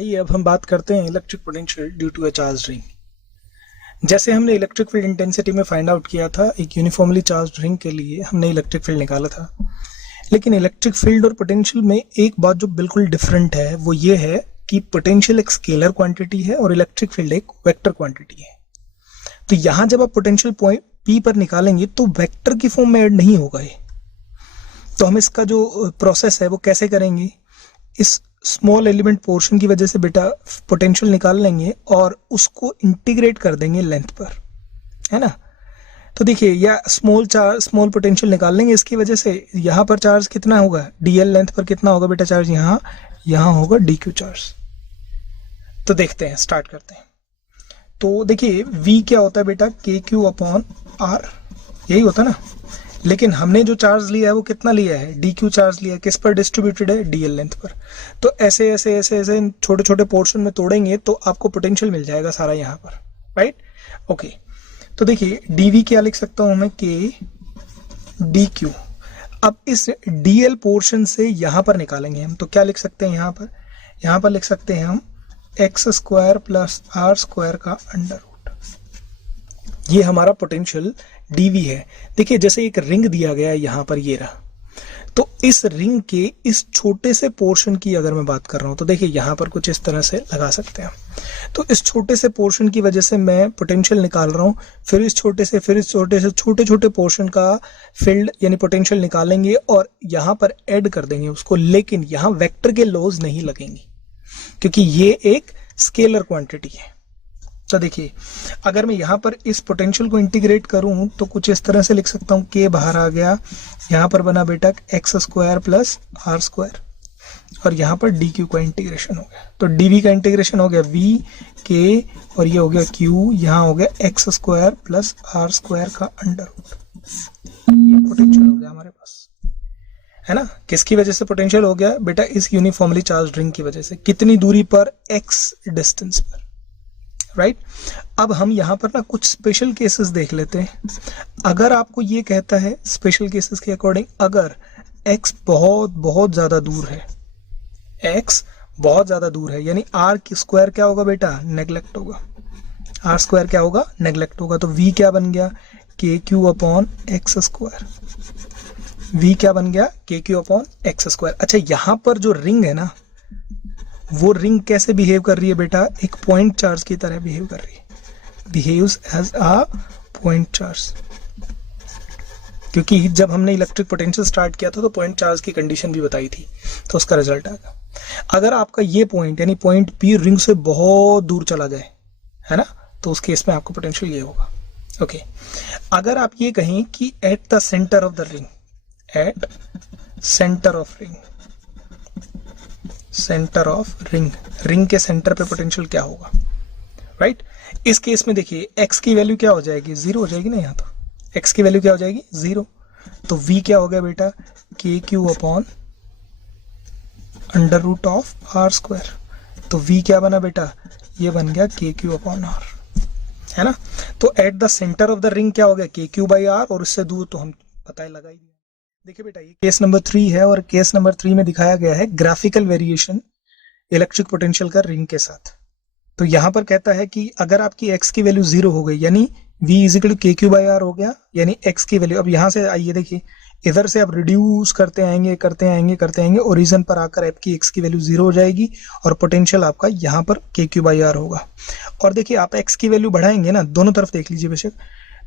आइए अब हम बात करते हैं electric potential due to a charge ring. जैसे हमने इलेक्ट्रिक फील्ड इंटेंसिटी में फाइंड आउट किया था, एक यूनिफॉर्मली चार्ज रिंग के लिए हमने इलेक्ट्रिक फील्ड निकाला था। लेकिन इलेक्ट्रिक फील्ड और पोटेंशियल में एक बात जो बिल्कुल डिफरेंट है वो ये है कि पोटेंशियल एक स्केलर क्वांटिटी है और इलेक्ट्रिक फील्ड एक वेक्टर क्वांटिटी है। तो यहां जब आप पोटेंशियल पॉइंट पी पर निकालेंगे तो वेक्टर की फॉर्म में ऐड नहीं होगा ये। तो हम इसका जो प्रोसेस है वो कैसे करेंगे, इस स्मॉल एलिमेंट पोर्शन की वजह से बेटा पोटेंशियल निकाल लेंगे और उसको इंटीग्रेट कर देंगे लेंथ पर, है ना। तो देखिए या स्मॉल पोटेंशियल निकाल लेंगे, इसकी वजह से यहाँ पर चार्ज कितना होगा, डीएल लेंथ पर कितना होगा बेटा चार्ज, यहाँ होगा डी क्यू चार्ज। तो देखते हैं, स्टार्ट करते हैं। तो देखिए V क्या होता है बेटा, के क्यू अपॉन आर, यही होता ना। लेकिन हमने जो चार्ज लिया है वो कितना लिया है, डी क्यू चार्ज लिया है, किस पर डिस्ट्रीब्यूटेड है, डीएल लेंथ पर। तो ऐसे ऐसे ऐसे ऐसे छोटे छोटे पोर्शन में तोड़ेंगे तो आपको पोटेंशियल मिल जाएगा सारा यहाँ पर, राइट। ओके, तो देखिए डीवी क्या लिख सकता हूँ मैं, के डी क्यू। अब इस डीएल पोर्शन से यहाँ पर निकालेंगे हम, तो क्या लिख सकते हैं यहाँ पर लिख सकते हैं हम x square plus r square का अंडर रूट। ये हमारा पोटेंशियल डीवी है। देखिए जैसे एक रिंग दिया गया है यहाँ पर, ये रहा। तो इस रिंग के इस छोटे से पोर्शन की अगर मैं बात कर रहा हूँ तो देखिए यहाँ पर कुछ इस तरह से लगा सकते हैं। तो इस छोटे से पोर्शन की वजह से मैं पोटेंशियल निकाल रहा हूँ, फिर इस छोटे से छोटे छोटे पोर्शन का फील्ड यानी पोटेंशियल निकालेंगे और यहाँ पर ऐड कर देंगे उसको। लेकिन यहाँ वेक्टर के लॉज नहीं लगेंगे क्योंकि ये एक स्केलर क्वांटिटी है। तो देखिए अगर मैं यहाँ पर इस पोटेंशियल को इंटीग्रेट करूं तो कुछ इस तरह से लिख सकता हूँ, के बाहर आ गया, यहाँ पर बना बेटा x square plus r square और यहाँ पर डी क्यू का इंटीग्रेशन हो गया। तो डीवी का इंटीग्रेशन हो गया वी के और ये हो गया क्यू, यहाँ हो गया x square plus r square का अंडर रूट। ये पोटेंशियल हो गया हमारे पास, है ना। किसकी वजह से पोटेंशियल हो गया बेटा, इस यूनिफॉर्मली चार्ज रिंग की वजह से। कितनी दूरी पर, एक्स डिस्टेंस पर, राइट। अब हम यहाँ पर ना कुछ स्पेशल केसेस देख लेते हैं। अगर आपको ये कहता है स्पेशल केसेस के अकॉर्डिंग, अगर x बहुत बहुत ज्यादा दूर है, x बहुत ज्यादा दूर है, यानी r की स्क्वायर क्या होगा बेटा, नेग्लेक्ट होगा। r स्क्वायर क्या होगा, नेग्लेक्ट होगा। तो v क्या बन गया, के q upon x square. v क्या बन गया, के क्यू अपॉन एक्स स्क्वायर। अच्छा यहाँ पर जो रिंग है ना, वो रिंग कैसे बिहेव कर रही है बेटा, एक पॉइंट चार्ज की तरह बिहेव कर रही है, behaves as a point charge. क्योंकि जब हमने इलेक्ट्रिक पोटेंशियल स्टार्ट किया था तो पॉइंट चार्ज की कंडीशन भी बताई थी, तो उसका रिजल्ट आ गया। अगर आपका ये पॉइंट यानी पॉइंट पी रिंग से बहुत दूर चला जाए, है ना, तो उस केस में आपको पोटेंशियल ये होगा। ओके, अगर आप ये कहें कि at the centre of the ring, at centre of ring, centre of ring, ring के सेंटर पे पोटेंशियल क्या होगा, राइट। इस केस में देखिए x की वैल्यू क्या हो जाएगी, 0 हो जाएगी ना। यहाँ तो x की वैल्यू क्या हो जाएगी, 0। तो v क्या हो गया बेटा, k q upon under root of r square. तो v क्या बना बेटा, ये बन गया के क्यू अपॉन आर, है ना। तो at the centre of the ring क्या हो गया, के क्यू बाई आर, और इससे दूर तो हम पता ही लगा ही दिया। देखिए बेटा ये केस नंबर 3 है और केस नंबर 3 में दिखाया गया है ग्राफिकल वेरिएशन इलेक्ट्रिक पोटेंशियल का रिंग के साथ। तो यहाँ पर कहता है कि अगर आपकी x की वैल्यू 0 हो गई, यानी v इजिकल के क्यू बाई आर हो गया, यानी x की वैल्यू, अब यहाँ से आइए देखिए इधर से आप रिड्यूस करते आएंगे, ओरिजिन पर आकर आपकी x की वैल्यू 0 हो जाएगी और पोटेंशियल आपका यहाँ पर के क्यू बाई आर होगा। और देखिए आप x की वैल्यू बढ़ाएंगे ना, दोनों तरफ देख लीजिए बेशक,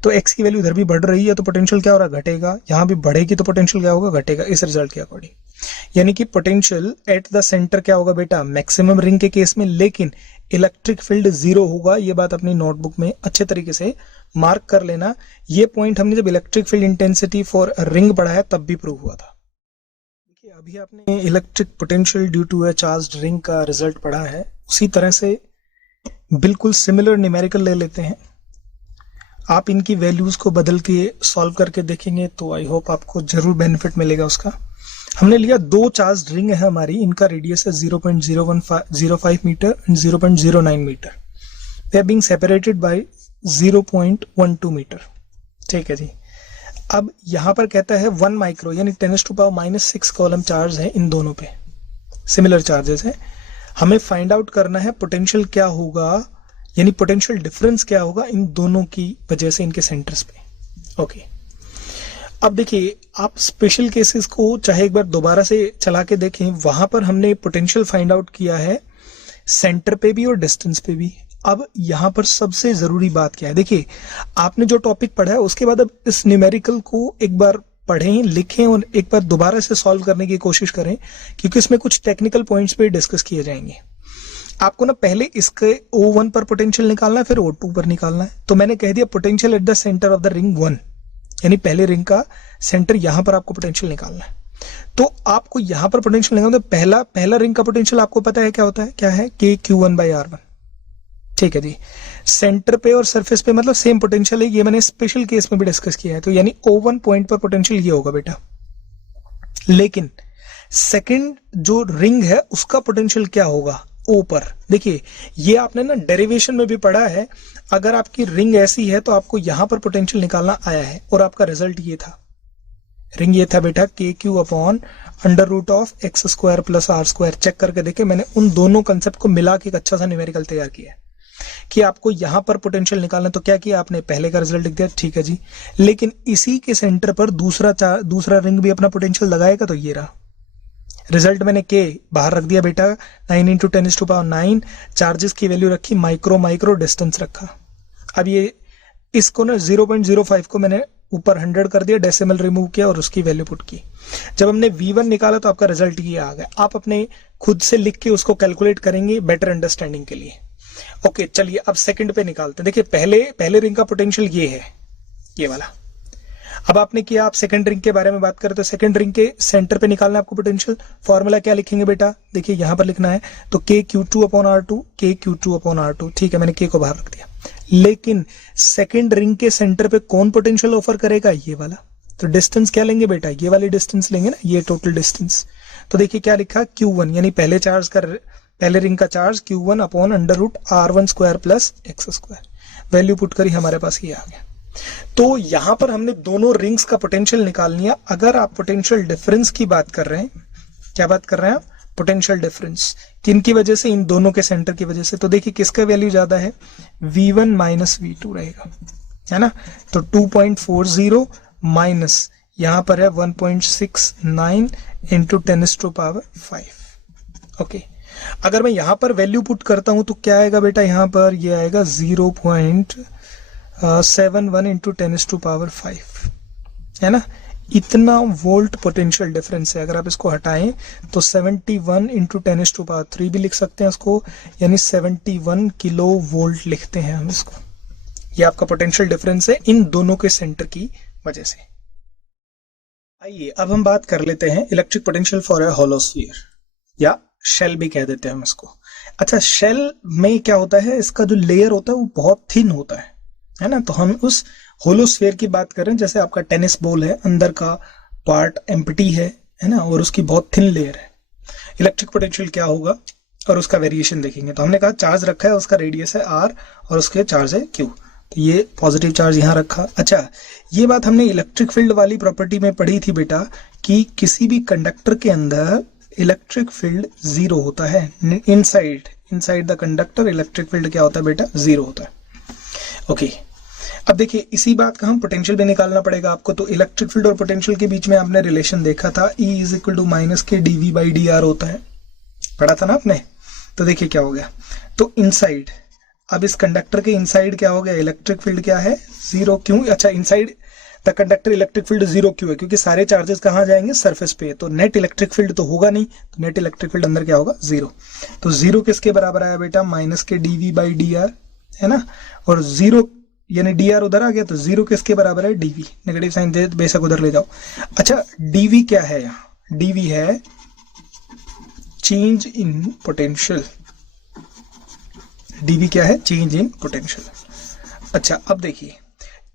तो x की वैल्यू इधर भी बढ़ रही है तो पोटेंशियल क्या हो रहा है, घटेगा। यहाँ भी बढ़ेगी तो पोटेंशियल क्या होगा, घटेगा, इस रिजल्ट के अकॉर्डिंग। यानी कि पोटेंशियल एट द सेंटर क्या होगा बेटा, मैक्सिमम रिंग के केस में, लेकिन इलेक्ट्रिक फील्ड 0 होगा। ये बात अपनी नोटबुक में अच्छे तरीके से मार्क कर लेना। ये पॉइंट हमने जब electric field intensity for ring पढ़ाया तब भी प्रूव हुआ था। देखिए अभी आपने electric potential due to a charged ring का रिजल्ट पढ़ा है, उसी तरह से बिल्कुल सिमिलर न्यूमेरिकल ले लेते हैं। आप इनकी वैल्यूज को बदल के सॉल्व करके देखेंगे तो आई होप आपको जरूर बेनिफिट मिलेगा उसका। हमने लिया 2 चार्ज रिंग है हमारी, इनका रेडियस है 0.05 metre and 0.09 metre. They are being separated by 0.12 metre, ठीक है जी। अब यहाँ पर कहता है 1 माइक्रो यानी 10⁻⁻⁶ कॉलम चार्ज है इन दोनों पे, सिमिलर चार्जेस है। हमें फाइंड आउट करना है पोटेंशियल क्या होगा, यानी पोटेंशियल डिफरेंस क्या होगा इन दोनों की वजह से इनके सेंटर्स पे। ओके, अब देखिए आप स्पेशल केसेस को चाहे एक बार दोबारा से चला के देखें, वहां पर हमने पोटेंशियल फाइंड आउट किया है सेंटर पे भी और डिस्टेंस पे भी। अब यहां पर सबसे जरूरी बात क्या है, देखिए आपने जो टॉपिक पढ़ा है उसके बाद अब इस न्यूमेरिकल को एक बार पढ़ें, लिखें और एक बार दोबारा से सॉल्व करने की कोशिश करें, क्योंकि इसमें कुछ टेक्निकल पॉइंट्स पे डिस्कस किए जाएंगे। आपको ना पहले इसके O1 पर पोटेंशियल निकालना है, फिर O2 पर निकालना है। तो मैंने कह दिया potential at the centre of the ring 1, यानी पहले रिंग का सेंटर यहां पर आपको पोटेंशियल निकालना है। तो आपको यहां पर पोटेंशियल निकालना है, पहला रिंग का पोटेंशियल आपको पता है क्या होता है, क्या है KQ1/R1। ठीक है जी, सेंटर पे और सरफेस पे मतलब सेम पोटेंशियल है, ये मैंने स्पेशल केस में भी डिस्कस किया है। तो यानी O1 पॉइंट पर पोटेंशियल ये होगा बेटा, लेकिन सेकंड जो रिंग है उसका पोटेंशियल क्या होगा O पर। देखिए ये आपने ना डेरिवेशन में भी पढ़ा है, अगर आपकी रिंग ऐसी है तो आपको यहां पर पोटेंशियल निकालना आया है और आपका रिजल्ट ये था, रिंग ये था बेटा KQ/√(x² + R²। चेक करके देखे, मैंने उन दोनों कंसेप्ट को मिला के एक अच्छा सा न्यूमेरिकल तैयार किया है कि आपको यहां पर पोटेंशियल निकालना। तो क्या किया आपने, पहले का रिजल्ट लिख दिया, ठीक है जी, लेकिन इसी के सेंटर पर दूसरा रिंग भी अपना पोटेंशियल लगाएगा, तो ये रहा रिजल्ट। मैंने के बाहर रख दिया बेटा, 9 × 10⁹ चार्जेस की वैल्यू रखी, माइक्रो डिस्टेंस रखा। अब ये इसको ना 0.05 को मैंने ऊपर 100 कर दिया, डेसिमल रिमूव किया और उसकी वैल्यू पुट की। जब हमने V1 निकाला तो आपका रिजल्ट ये आ गया। आप अपने खुद से लिख के उसको कैलकुलेट करेंगे बेटर अंडरस्टैंडिंग के लिए। ओके चलिए अब सेकंड पे निकालते हैं। देखिए पहले रिंग का पोटेंशियल ये है, ये वाला। अब आपने किया, आप सेकंड रिंग के बारे में बात करें तो सेकंड रिंग के सेंटर पे निकालना है आपको पोटेंशियल। फॉर्मूला क्या लिखेंगे बेटा, देखिए यहां पर लिखना है तो KQ2/R2, KQ2/R2। ठीक है, मैंने K को बाहर रख दिया, लेकिन सेकंड रिंग के सेंटर पे कौन पोटेंशियल ऑफर करेगा, ये वाला। तो डिस्टेंस क्या लेंगे बेटा, ये वाली डिस्टेंस लेंगे ना, ये टोटल डिस्टेंस। तो देखिए क्या लिखा, Q1 यानी पहले रिंग का charge Q1/√R1² + x²। Value put करी, हमारे पास ये आ गया। तो यहां पर हमने दोनों रिंग्स का पोटेंशियल निकाल लिया। अगर आप पोटेंशियल डिफरेंस की बात कर रहे हैं, क्या बात कर रहे हैं आप, पोटेंशियल डिफरेंस किनकी वजह से, इन दोनों के सेंटर की वजह से। तो देखिए किसका वैल्यू ज्यादा है, V1 - V2 रहेगा, है ना। तो 2.40 माइनस यहां पर है 1.69 × 10⁵. ओके, अगर मैं यहां पर वैल्यू पुट करता हूं तो क्या आएगा बेटा, यहां पर ये आएगा 0.71 × 10⁵, है ना। इतना वोल्ट पोटेंशियल डिफरेंस है। अगर आप इसको हटाएं तो 71 × 10⁻³ भी लिख सकते हैं इसको, यानी 71 किलो वोल्ट लिखते हैं हम इसको। ये आपका पोटेंशियल डिफरेंस है इन दोनों के सेंटर की वजह से। आइए अब हम बात कर लेते हैं electric potential for a hollow sphere, या शेल भी कह देते हैं हम इसको। अच्छा, शेल में क्या होता है, इसका जो लेयर होता है वो बहुत थिन होता है ना। तो हम उस होलो स्फीयर की बात करें, जैसे आपका टेनिस बॉल है, अंदर का पार्ट एम्प्टी है ना, और उसकी बहुत थिन लेयर है। इलेक्ट्रिक पोटेंशियल क्या होगा और उसका वेरिएशन देखेंगे। तो हमने कहा चार्ज रखा है, उसका रेडियस है R और उसके चार्ज है Q। तो ये पॉजिटिव चार्ज यहाँ रखा। अच्छा, ये बात हमने इलेक्ट्रिक फील्ड वाली प्रॉपर्टी में पढ़ी थी बेटा, कि किसी भी कंडक्टर के अंदर इलेक्ट्रिक फील्ड 0 होता है। Inside the conductor electric field क्या होता है बेटा, 0 होता है। ओके, अब देखिए इसी बात का हम पोटेंशियल भी निकालना पड़ेगा आपको। तो इलेक्ट्रिक फील्ड और पोटेंशियल के बीच में आपने रिलेशन देखा था, E = -K dV/dr होता है, पढ़ा था ना आपने। तो देखिए क्या हो गया, तो इनसाइड, अब इस कंडक्टर के इनसाइड क्या हो गया, इलेक्ट्रिक फील्ड क्या है, 0। क्यों, अच्छा inside the conductor electric field 0 क्यों है, क्योंकि सारे चार्जेस कहाँ जाएंगे, सरफेस पे। तो नेट इलेक्ट्रिक फील्ड तो होगा नहीं, तो नेट इलेक्ट्रिक फील्ड अंदर क्या होगा, 0। तो 0 किसके बराबर आया बेटा, -K dV/dr, है ना। और 0 यानी dr उधर आ गया, तो 0 किसके बराबर है, dV। नेगेटिव साइन दे बेशक उधर ले जाओ। अच्छा, dV क्या है, यहाँ dV है चेंज इन पोटेंशियल। dV क्या है, चेंज इन पोटेंशियल। अच्छा, अब देखिए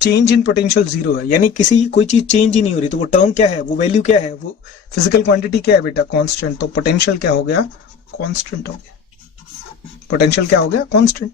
चेंज इन पोटेंशियल 0 है, यानी कोई चीज चेंज ही नहीं हो रही, तो वो टर्म क्या है, वो वैल्यू क्या है, वो फिजिकल क्वांटिटी क्या है बेटा, कांस्टेंट। तो पोटेंशियल क्या हो गया, कांस्टेंट हो गया। पोटेंशियल क्या हो गया, कांस्टेंट।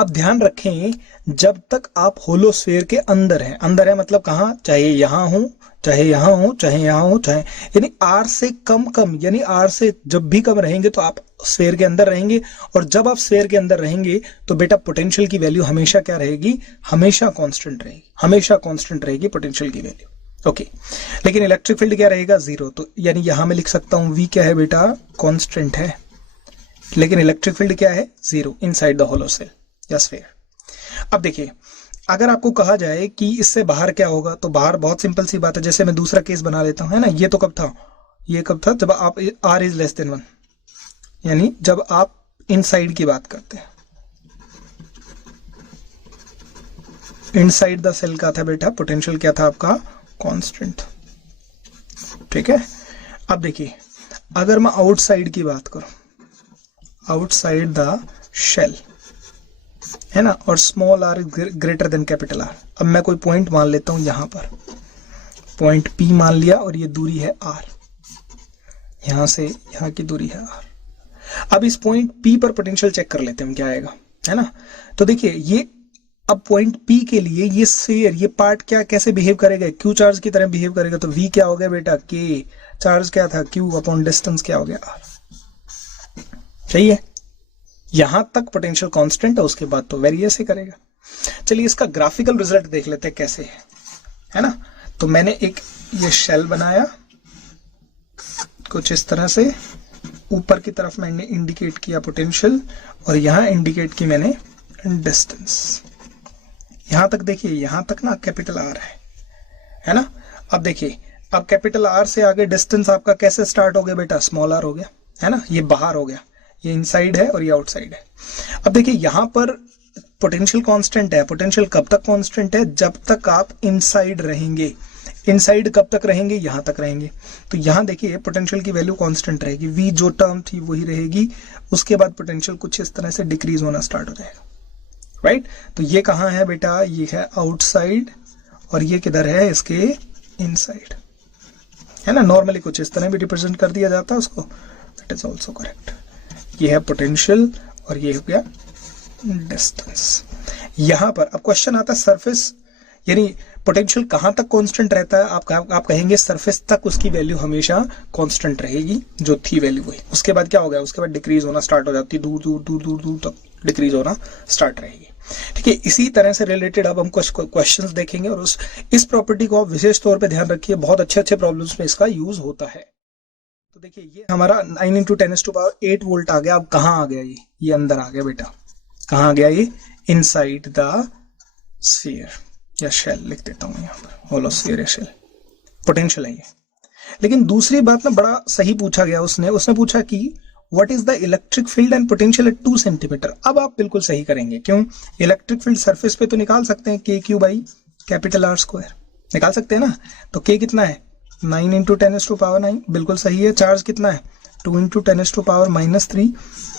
अब ध्यान रखें, जब तक आप होलोस्फीयर के अंदर हैं, अंदर है मतलब कहाँ, चाहे यहाँ हो, चाहे यहाँ हो, चाहे यहाँ हो, चाहे यानी आर से कम यानी आर से जब भी कम रहेंगे तो आप स्फीयर के अंदर रहेंगे, और जब आप स्फीयर के अंदर रहेंगे तो बेटा पोटेंशियल की वैल्यू हमेशा क्या रहेगी, हमेशा कांस्टेंट रहेगी, हमेशा कांस्टेंट रहेगी पोटेंशियल की वैल्यू। ओके, लेकिन इलेक्ट्रिक फील्ड क्या रहेगा, जीरो। तो यानी यहां मैं लिख सकता हूं वी क्या है बेटा, कांस्टेंट है, लेकिन इलेक्ट्रिक फील्ड क्या है, zero inside the hollow shell या स्फीयर। अब देखिए, अगर आपको कहा जाए कि इससे बाहर क्या होगा, तो बाहर बहुत सिंपल सी बात है, जैसे मैं दूसरा केस बना लेता हूं, है ना। ये तो कब था, ये कब था, जब आप r इज लेस देन 1, यानी जब आप इनसाइड की बात करते हैं, इनसाइड द सेल का था बेटा पोटेंशियल क्या था आपका, कांस्टेंट। ठीक है। अब देखिए, अगर मैं आउटसाइड की बात करूं, आउटसाइड द शेल, है ना, और small r greater than capital r. अब मैं कोई पॉइंट मान लेता हूं, यहां पर पॉइंट पी मान लिया, और ये दूरी है आर, यहां से यहां की दूरी है आर। अब इस पॉइंट पी पर पोटेंशियल चेक कर लेते हैं हम, क्या आएगा, है ना। तो देखिए, ये अब पॉइंट पी के लिए ये स्फीयर, ये पार्ट क्या कैसे बिहेव करेगा, क्यू चार्ज की तरह बिहेव करेगा। तो वी क्या हो गया बेटा, के, चार्ज क्या था, क्यू अपॉन डिस्टेंस क्या हो गया, आर। सही है, यहां तक पोटेंशियल कांस्टेंट है, उसके बाद तो वेरी ऐसे करेगा। चलिए इसका ग्राफिकल रिजल्ट देख लेते हैं कैसे है ना। तो मैंने एक ये शेल बनाया कुछ इस तरह से, ऊपर की तरफ मैंने इंडिकेट किया पोटेंशियल, और यहां इंडिकेट की मैंने डिस्टेंस। यहां तक देखिए, यहां तक ना कैपिटल आर है ना। अब देखिए, अब कैपिटल आर से आगे डिस्टेंस आपका कैसे स्टार्ट हो गया बेटा, स्मॉल आर हो गया, है ना। ये बाहर हो गया, ये इनसाइड है और ये आउटसाइड है। अब देखिए, यहां पर पोटेंशियल कांस्टेंट है। पोटेंशियल कब तक कांस्टेंट है, जब तक आप इनसाइड रहेंगे। इनसाइड कब तक रहेंगे, यहां तक रहेंगे। तो यहां देखिए पोटेंशियल की वैल्यू कांस्टेंट रहेगी, वी जो टर्म थी वही रहेगी। उसके बाद पोटेंशियल कुछ इस तरह से डिक्रीज होना स्टार्ट हो जाएगा, राइट। तो ये कहां है बेटा, ये है आउटसाइड, और ये किधर है, इसके इनसाइड, है ना। नॉर्मली कुछ इस तरह भी रिप्रेजेंट कर दिया जाता है उसको, दैट इज ऑल्सो करेक्ट। ये है पोटेंशियल और ये हो गया डिस्टेंस। यहां पर अब क्वेश्चन आता है सरफेस, यानी पोटेंशियल कहां तक कांस्टेंट रहता है। आप कहेंगे सरफेस तक उसकी वैल्यू हमेशा कांस्टेंट रहेगी, जो थी वैल्यू वही। उसके बाद क्या हो गया, उसके बाद डिक्रीज होना स्टार्ट हो जाती है, दूर दूर दूर दूर दूर तक डिक्रीज होना स्टार्ट रहेगी। ठीक है, इसी तरह से रिलेटेड अब हम कुछ क्वेश्चंस देखेंगे, और इस प्रॉपर्टी को आप विशेष तौर पे ध्यान रखिए, बहुत अच्छे प्रॉब्लम्स में इसका यूज होता है। तो देखिए, ये हमारा 9 × 10⁸ वोल्ट आ गया। अब कहाँ आ गया, ये अंदर आ गया बेटा। कहाँ आ गया ये, इनसाइड द स्फीयर या शेल लिख देता हूं यहाँ पर, होलोस्फीयर या शेल, पोटेंशियल है ये। लेकिन दूसरी बात ना बड़ा सही पूछा गया, उसने पूछा कि what is the electric field and potential at 2 centimetre. अब आप बिल्कुल सही करेंगे, क्यों, इलेक्ट्रिक फील्ड सरफेस पे तो निकाल सकते हैं, के Q by capital R square निकाल सकते हैं ना। तो के कितना है, 9 × 10⁻⁹, बिल्कुल सही है। चार्ज कितना है, 2 × 10⁻³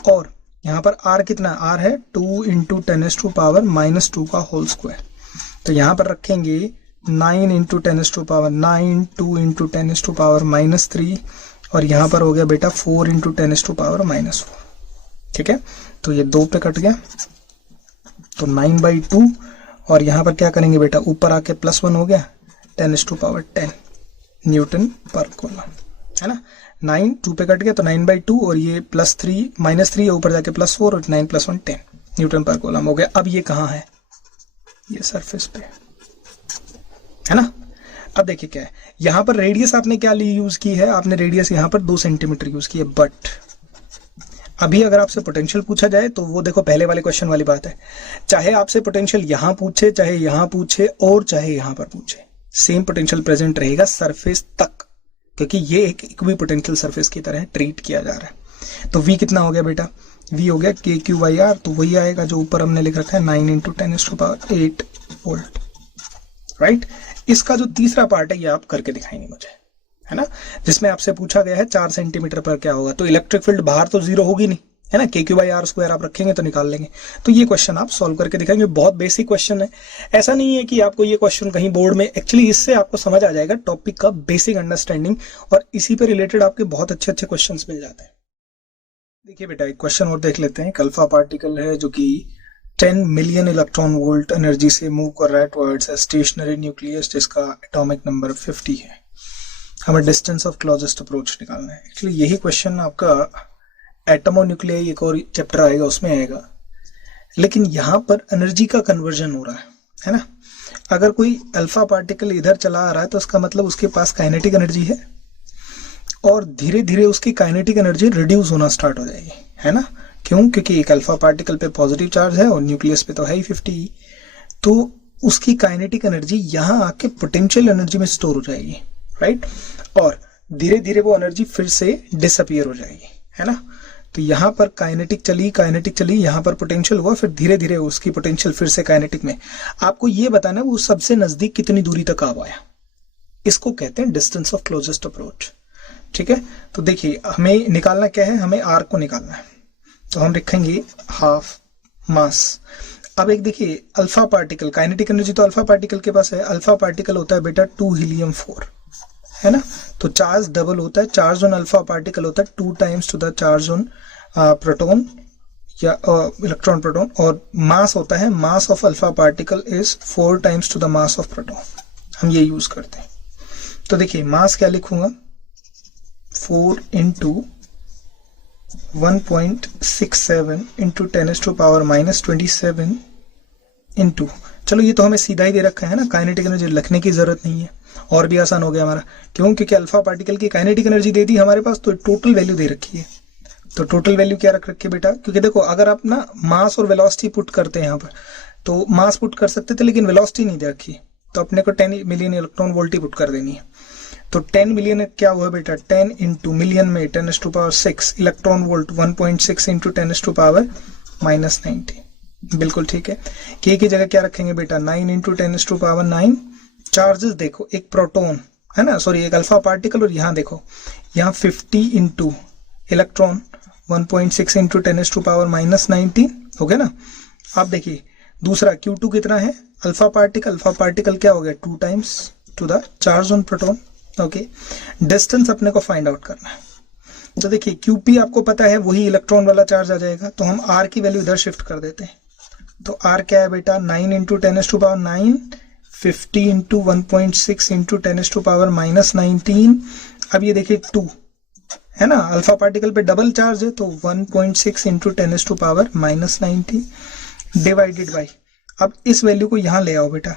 और यहाँ पर r कितना, r है 2 × 10⁻⁻² का होल स्क्वायर। तो यहाँ पर रखेंगे 9 × 10⁹, 2 × 10⁻⁻3, और यहाँ पर हो गया बेटा 4 × 10⁻⁻4। ठीक है, तो ये 2 पे कट गया, तो 9/2, और यहाँ पर क्या करेंगे बेटा, ऊपर आके +1 हो गया, 10⁻10 न्यूटन पर कूलम, है ना। 9 2 पे कट गया तो 9/2, और ये -3 ऊपर जाके +4, और 9 + 1 10 न्यूटन पर कूलम हो गया। अब ये कहाँ है, ये सरफेस पे, है ना। अब देखिए क्या है, यहां पर रेडियस आपने क्या यूज की है, आपने रेडियस यहां पर 2 सेंटीमीटर यूज की है। बट अभी अगर आपसे पोटेंशियल पूछा जाए तो वो देखो पहले वाले क्वेश्चन वाली बात है, चाहे आपसे पोटेंशियल यहां पूछे, चाहे यहां पूछे, और चाहे यहां पर पूछे, सेम पोटेंशियल प्रेजेंट रहेगा सरफेस तक, क्योंकि ये एक इक्वी पोटेंशियल सरफेस की तरह ट्रीट किया जा रहा है। तो वी कितना हो गया बेटा, वी हो गया KQ/R, तो वही आएगा जो ऊपर हमने लिख रखा है 9 × 10⁸ वोल्ट, राइट। इसका जो तीसरा पार्ट है ये आप करके दिखाएंगे मुझे, है ना, जिसमें आपसे पूछा गया है 4 सेंटीमीटर पर क्या होगा। तो इलेक्ट्रिक फील्ड बाहर तो जीरो होगी नहीं, है ना, KQ/R² आप रखेंगे तो निकाल लेंगे। तो ये क्वेश्चन आप सॉल्व करके दिखाएंगे, बहुत बेसिक क्वेश्चन है। ऐसा नहीं है कि आपको ये क्वेश्चन कहीं बोर्ड में, एक्चुअली इससे आपको समझ आ जाएगा टॉपिक का बेसिक अंडरस्टैंडिंग, और इसी पे रिलेटेड आपके बहुत अच्छे क्वेश्चन मिल जाते हैं। देखिए बेटा, एक क्वेश्चन और देख लेते हैं। एक अल्फा पार्टिकल है जो कि 10 मिलियन इलेक्ट्रॉन वोल्ट एनर्जी से मूव कर रहा है टुवर्ड्स अ स्टेशनरी न्यूक्लियस जिसका एटॉमिक नंबर 50 है। हमें डिस्टेंस ऑफ क्लोजेस्ट अप्रोच निकालना है। एक्चुअली यही क्वेश्चन आपका एटम न्यूक्लियाई एक और चैप्टर आएगा उसमें आएगा, लेकिन यहाँ पर एनर्जी का कन्वर्जन हो रहा है ना। अगर कोई अल्फा पार्टिकल इधर चला आ रहा है तो उसका मतलब उसके पास काइनेटिक एनर्जी है और धीरे धीरे उसकी काइनेटिक एनर्जी रिड्यूस होना स्टार्ट हो जाएगी, है ना। क्यों? क्योंकि एक अल्फा पार्टिकल पे पॉजिटिव चार्ज है और न्यूक्लियस पे तो है ही 50, तो उसकी काइनेटिक एनर्जी यहाँ आके पोटेंशियल एनर्जी में स्टोर हो जाएगी, राइट। और धीरे धीरे वो एनर्जी फिर से डिसअपियर हो जाएगी, है ना। तो यहाँ पर काइनेटिक चली, यहाँ पर पोटेंशियल हुआ, फिर धीरे धीरे उसकी पोटेंशियल फिर से काइनेटिक में। आपको ये बताना है वो सबसे नजदीक कितनी दूरी तक आ पाया, इसको कहते हैं डिस्टेंस ऑफ क्लोजेस्ट अप्रोच, ठीक है। तो देखिए हमें निकालना क्या है, हमें आर को निकालना है, तो हम लिखेंगे हाफ मास। अब एक देखिए अल्फा पार्टिकल, काइनेटिक एनर्जी तो अल्फा पार्टिकल के पास है, अल्फा पार्टिकल होता है बेटा 2 हीलियम 4, है ना। तो चार्ज डबल होता है, चार्ज ऑन अल्फा पार्टिकल होता है 2 times to the charge on proton या इलेक्ट्रॉन प्रोटॉन, और मास होता है, mass of alpha particle is 4 times to the mass of proton. हम ये यूज करते हैं। तो देखिए मास क्या लिखूंगा, 4 इंटू 1.67 इंटू 10⁻⁻27 इंटू, चलो ये तो हमें सीधा ही दे रखा है ना, काइनेटिक एनर्जी लिखने की जरूरत नहीं है, और भी आसान हो गया हमारा। क्यों? क्योंकि अल्फा पार्टिकल की काइनेटिक एनर्जी दे दी हमारे पास, तो टोटल वैल्यू दे रखी है। तो टोटल वैल्यू क्या रख रखी है बेटा, क्योंकि देखो अगर आप ना मास और वेलोसिटी पुट करते हैं यहाँ पर, तो मास पुट कर सकते थे लेकिन वेलोसिटी नहीं दे रखी, तो अपने को 10 मिलियन इलेक्ट्रॉन वोल्ट ही पुट कर देनी है। तो 10 मिलियन क्या हुआ बेटा, 10 इंटू मिलियन में 10⁻6 इलेक्ट्रॉन वोल्ट, 1.6 इंटू 10⁻⁻90, बिल्कुल ठीक है। के की जगह क्या रखेंगे बेटा, 9 इंटू 10⁻9। चार्जेस देखो, एक प्रोटॉन है ना, सॉरी एक अल्फा पार्टिकल, और यहाँ देखो यहाँ 50 इंटू इलेक्ट्रॉन 1.6 इंटू 10⁻⁻90 हो गया ना। अब देखिए दूसरा Q2 कितना है, अल्फा पार्टिकल क्या हो गया, 2 times to the charge on proton, okay. Distance अपने को फाइंड आउट करना है। तो देखिए Qp आपको पता है वही इलेक्ट्रॉन वाला चार्ज आ जाएगा, तो हम R की वैल्यू इधर शिफ्ट कर देते हैं। तो R क्या है बेटा, 9 इंटू 10⁻9, 50 इंटू 1.6 इंटू 10⁻⁻19। अब ये देखिए 2 है ना, अल्फा पार्टिकल पे डबल चार्ज है, तो 1.6 इंटू 10⁻⁻90 डिवाइडेड बाई, अब इस वैल्यू को यहाँ ले आओ बेटा,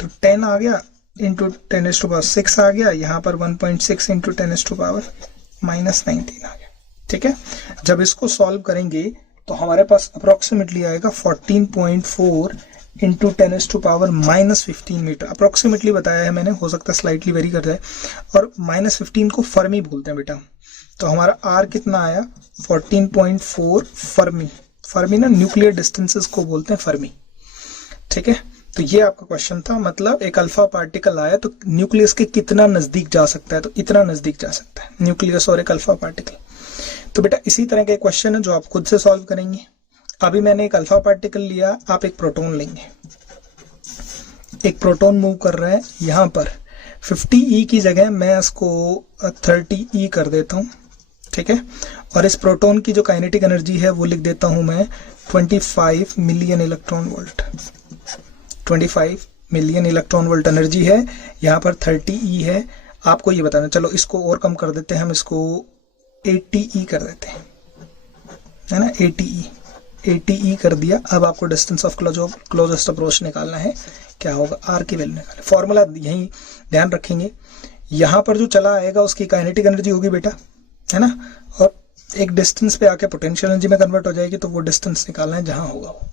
तो 10 आ गया इंटू 10⁻6 आ गया, यहाँ पर 1.6 इंटू 10⁻⁻19 आ गया, ठीक है। जब इसको सॉल्व करेंगे तो हमारे पास अप्रोक्सीमेटली आएगा 14.4 इंटू 10⁻⁻15 मीटर, अप्रोक्सीमेटली बताया है मैंने, हो सकता है स्लाइटली वेरी कर जाए। और -15 को फर्मी बोलते हैं बेटा, तो हमारा R कितना आया, 14.4 फर्मी। फर्मी ना न्यूक्लियर डिस्टेंसेस को बोलते हैं फर्मी, ठीक है। तो ये आपका क्वेश्चन था, मतलब एक अल्फा पार्टिकल आया तो न्यूक्लियस के कितना नजदीक जा सकता है, तो इतना नजदीक जा सकता है न्यूक्लियस और एक अल्फा पार्टिकल। तो बेटा इसी तरह के क्वेश्चन है जो आप खुद से सॉल्व करेंगे। अभी मैंने एक अल्फा पार्टिकल लिया, आप एक प्रोटॉन लेंगे, एक प्रोटॉन मूव कर रहा है यहाँ पर 50e की जगह मैं इसको 30e कर देता हूँ, ठीक है। और इस प्रोटॉन की जो काइनेटिक एनर्जी है वो लिख देता हूं मैं 25 million electron volt. 25 million electron volt energy है, यहाँ पर 30e है। आपको ये बताना, चलो इसको और कम कर देते हैं, हम इसको 80e कर देते हैं, है ना, 80e कर दिया। अब आपको डिस्टेंस ऑफ क्लोजेस्ट अप्रोच निकालना है, क्या होगा, R की वैल्यू निकालें। फॉर्मूला यही ध्यान रखेंगे, यहाँ पर जो चला आएगा उसकी काइनेटिक एनर्जी होगी बेटा, है ना, और एक डिस्टेंस पे आके पोटेंशियल एनर्जी में कन्वर्ट हो जाएगी, तो वो डिस्टेंस निकालना है जहां होगा वो।